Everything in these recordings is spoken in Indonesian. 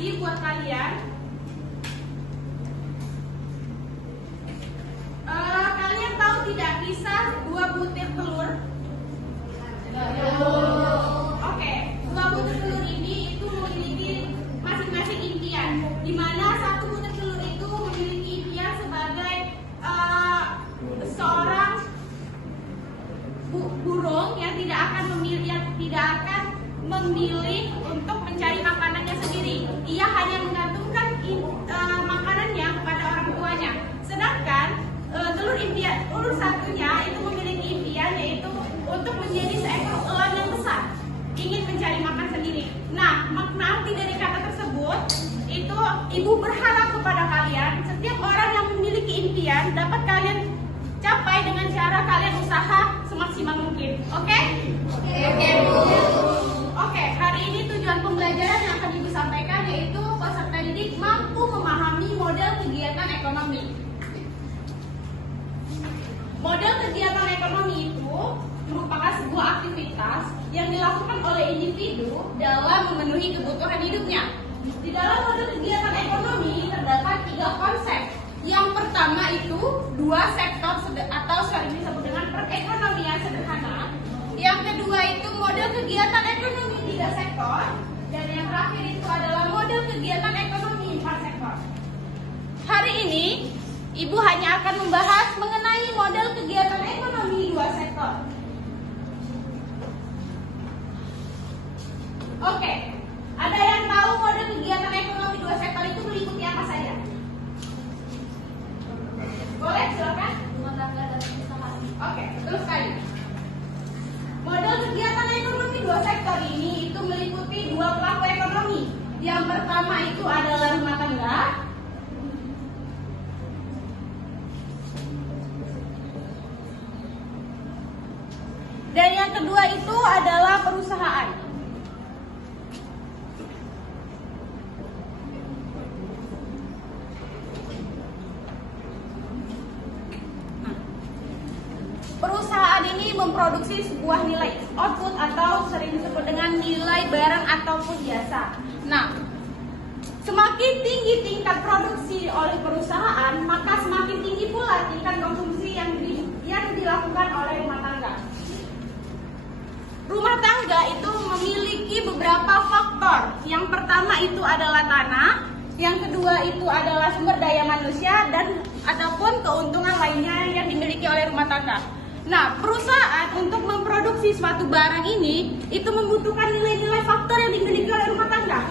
informasi buat kalian. Kalian tahu tidak kisah 2 butir telur? Oke, 2 butir telur ini itu memiliki masing-masing impian, di mana satu butir telur itu memiliki impian sebagai seorang burung yang tidak akan memilih untuk mencari makanannya sendiri. Ia hanya menggantungkan makanannya kepada orang tuanya. Sedangkan telur satunya itu memiliki impian, yaitu untuk menjadi seekor elang yang besar, ingin mencari makan sendiri. Nah, makna arti dari kata tersebut itu ibu berharap kepada kalian, setiap orang yang memiliki impian dapat kalian capai dengan cara kalian usaha semaksimal mungkin. Oke? Oke, Bu. Oke, hari ini tujuan pembelajaran yang akan Ibu sampaikan yaitu peserta didik mampu memahami model kegiatan ekonomi. Model kegiatan ekonomi itu merupakan sebuah aktivitas yang dilakukan oleh individu dalam memenuhi kebutuhan hidupnya. Di dalam model kegiatan ekonomi terdapat 3 konsep. Yang pertama itu 2 sektor atau sering disebut dengan perekonomian sederhana. Yang kedua itu model kegiatan ekonomi 3 sektor. Dan yang terakhir itu adalah model kegiatan ekonomi 4 sektor. Hari ini Ibu hanya akan membahas mengenai model kegiatan ekonomi 2 sektor. Oke, ada yang tahu model kegiatan ekonomi 2 sektor itu meliputi apa saja? Boleh, silakan. Rumah tangga dan usaha. Oke, betul sekali. Model kegiatan ekonomi 2 sektor ini itu meliputi 2 pelaku ekonomi. Yang pertama itu adalah rumah tangga. Dan yang kedua itu adalah perusahaan. Perusahaan ini memproduksi sebuah nilai output atau sering disebut dengan nilai barang ataupun jasa. Nah, semakin tinggi tingkat produksi oleh perusahaan, maka semakin tinggi pula tingkat konsumsi yang dilakukan oleh rumah tangga. Rumah tangga itu memiliki beberapa faktor. Yang pertama itu adalah tanah, yang kedua itu adalah sumber daya manusia, dan adapun keuntungan lainnya yang dimiliki oleh rumah tangga. Nah, perusahaan untuk memproduksi suatu barang ini itu membutuhkan nilai-nilai faktor yang dimiliki oleh rumah tangga.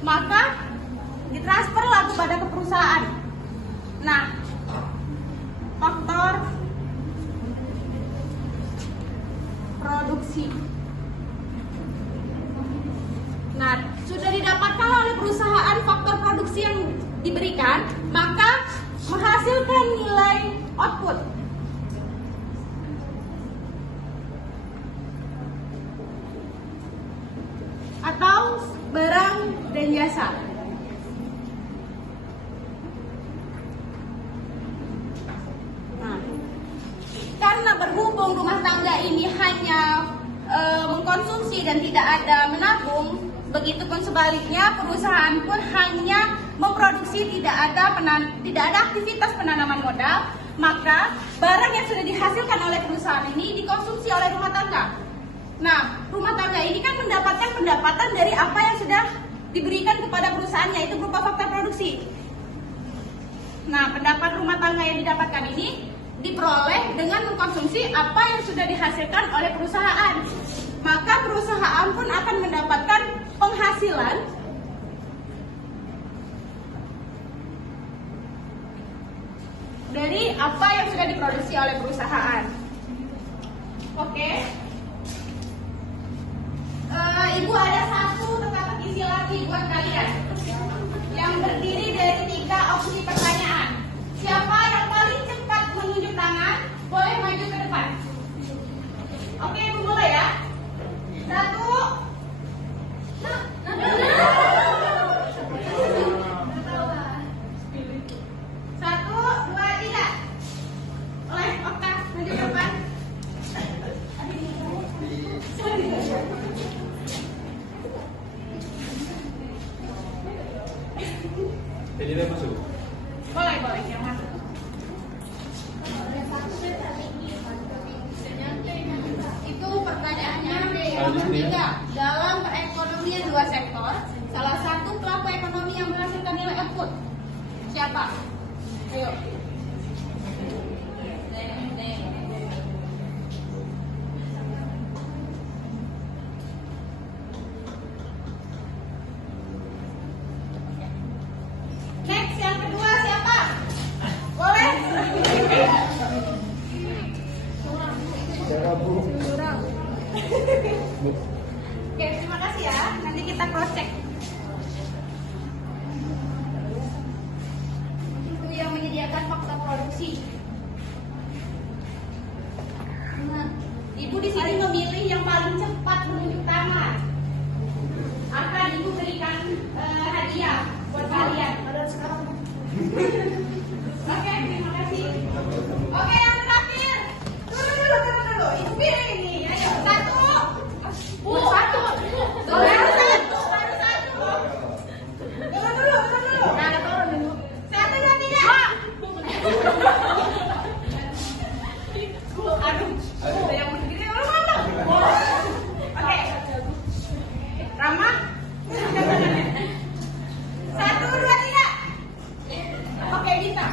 Maka ditransferlah kepada ke perusahaan. Nah, faktor produksi. Nah, sudah didapatkan oleh perusahaan faktor produksi yang diberikan, maka menghasilkan nilai output. Atau barang dan jasa. Nah, karena berhubung rumah tangga ini hanya mengkonsumsi dan tidak ada menabung, begitupun sebaliknya perusahaan pun hanya memproduksi, tidak ada aktivitas penanaman modal, maka barang yang sudah dihasilkan oleh perusahaan ini dikonsumsi oleh rumah tangga. Nah, rumah tangga ini kan mendapatkan pendapatan dari apa yang sudah diberikan kepada perusahaannya, itu berupa faktor produksi. Nah, pendapat rumah tangga yang didapatkan ini diperoleh dengan mengkonsumsi apa yang sudah dihasilkan oleh perusahaan. Maka perusahaan pun akan mendapatkan penghasilan dari apa yang sudah diproduksi oleh perusahaan. Oke. Ibu ada satu teka-teki lagi buat kalian yang terdiri dari 3 opsi pertanyaan. Siapa yang paling cepat menunjuk tangan boleh maju ke depan. Oke, Ibu mulai ya. 1. Ini masuk. Boleh, boleh yang masuk. Itu pertanyaannya yang ketiga. Dalam perekonomian dua sektor, salah satu pelaku ekonomi yang menghasilkan nilai output siapa? Ayo. Next, yang kedua siapa? Boleh? Oke, terima kasih ya. Nanti kita cross check. Itu yang menyediakan fakta produksi. Nah, Ibu di sini memilih yang paling cepat menunjuk tangan. Akan Ibu berikan hadiah buat kalian. Oke, terima kasih. Oke, yang terakhir. Dulu. Ibu pilih ini. Ayo, satu. Satu. Baru satu. Dulu. Nah, turun dulu. Satu, dua, tiga. Aduh, yang begini mana? Oke. Rama. Satu, dua, tiga. Oke, bisa.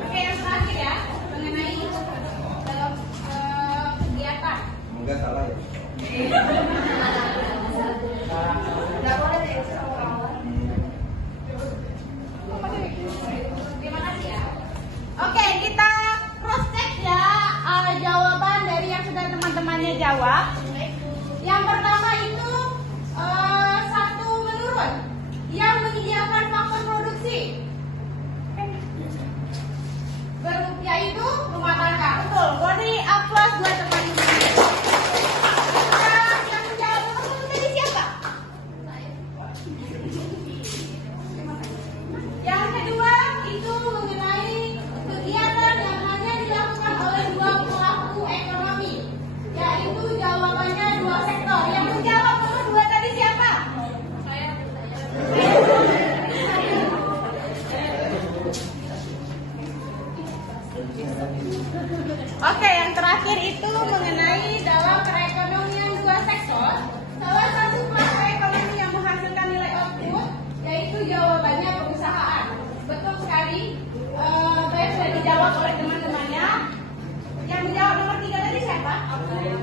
Oke, yang terakhir ya, mengenai dalam kegiatan. Enggak salah ya. Nggak boleh deh. Terima kasih ya. Oke, kita cross check ya jawaban dari yang sudah teman-temannya jawab. Yang pertama itu satu menurut yang menyediakan faktor produksi. Yaitu rumah tangga. Betul. Beri aplaus buat teman ini. Yang menjawab nomor satu tadi siapa? Yang kedua itu mengenai kegiatan yang hanya dilakukan oleh dua pelaku ekonomi, yaitu jawabannya dua sektor. Yang menjawab nomor dua tadi siapa? Saya. Oke, yang terakhir itu mengenai dalam perekonomian dua sektor, salah satu pelaku ekonomi yang menghasilkan nilai output, yaitu jawabannya perusahaan. Betul sekali, saya sudah dijawab oleh teman-temannya. Yang menjawab nomor 3 tadi siapa? Saya.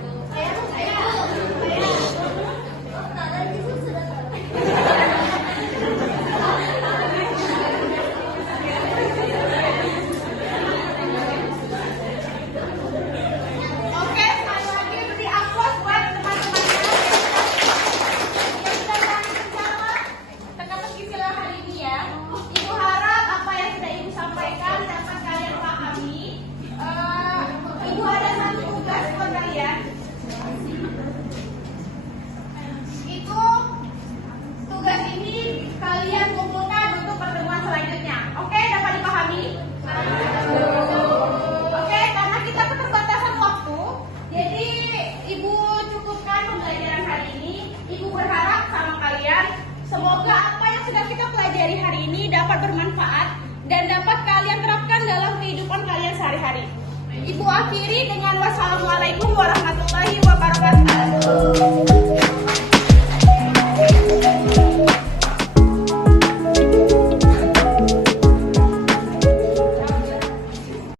Oke, sekali lagi beri aplaus buat teman-temannya yang sudah berani menjawab teka-teki sila hari ini ya. Ibu harap apa yang sudah Ibu sampaikan dapat kalian pahami. Ibu ada satu tugas buat kalian. Itu tugas ini kalian kumpulkan untuk pertemuan selanjutnya. Oke, dapat dipahami? Oke, karena kita keterbatasan waktu, jadi Ibu cukupkan pembelajaran hari ini. Ibu berharap sama kalian, semoga apa yang sudah kita pelajari hari ini dapat bermanfaat dan dapat kalian terapkan dalam kehidupan kalian sehari-hari. Ibu akhiri dengan wassalamualaikum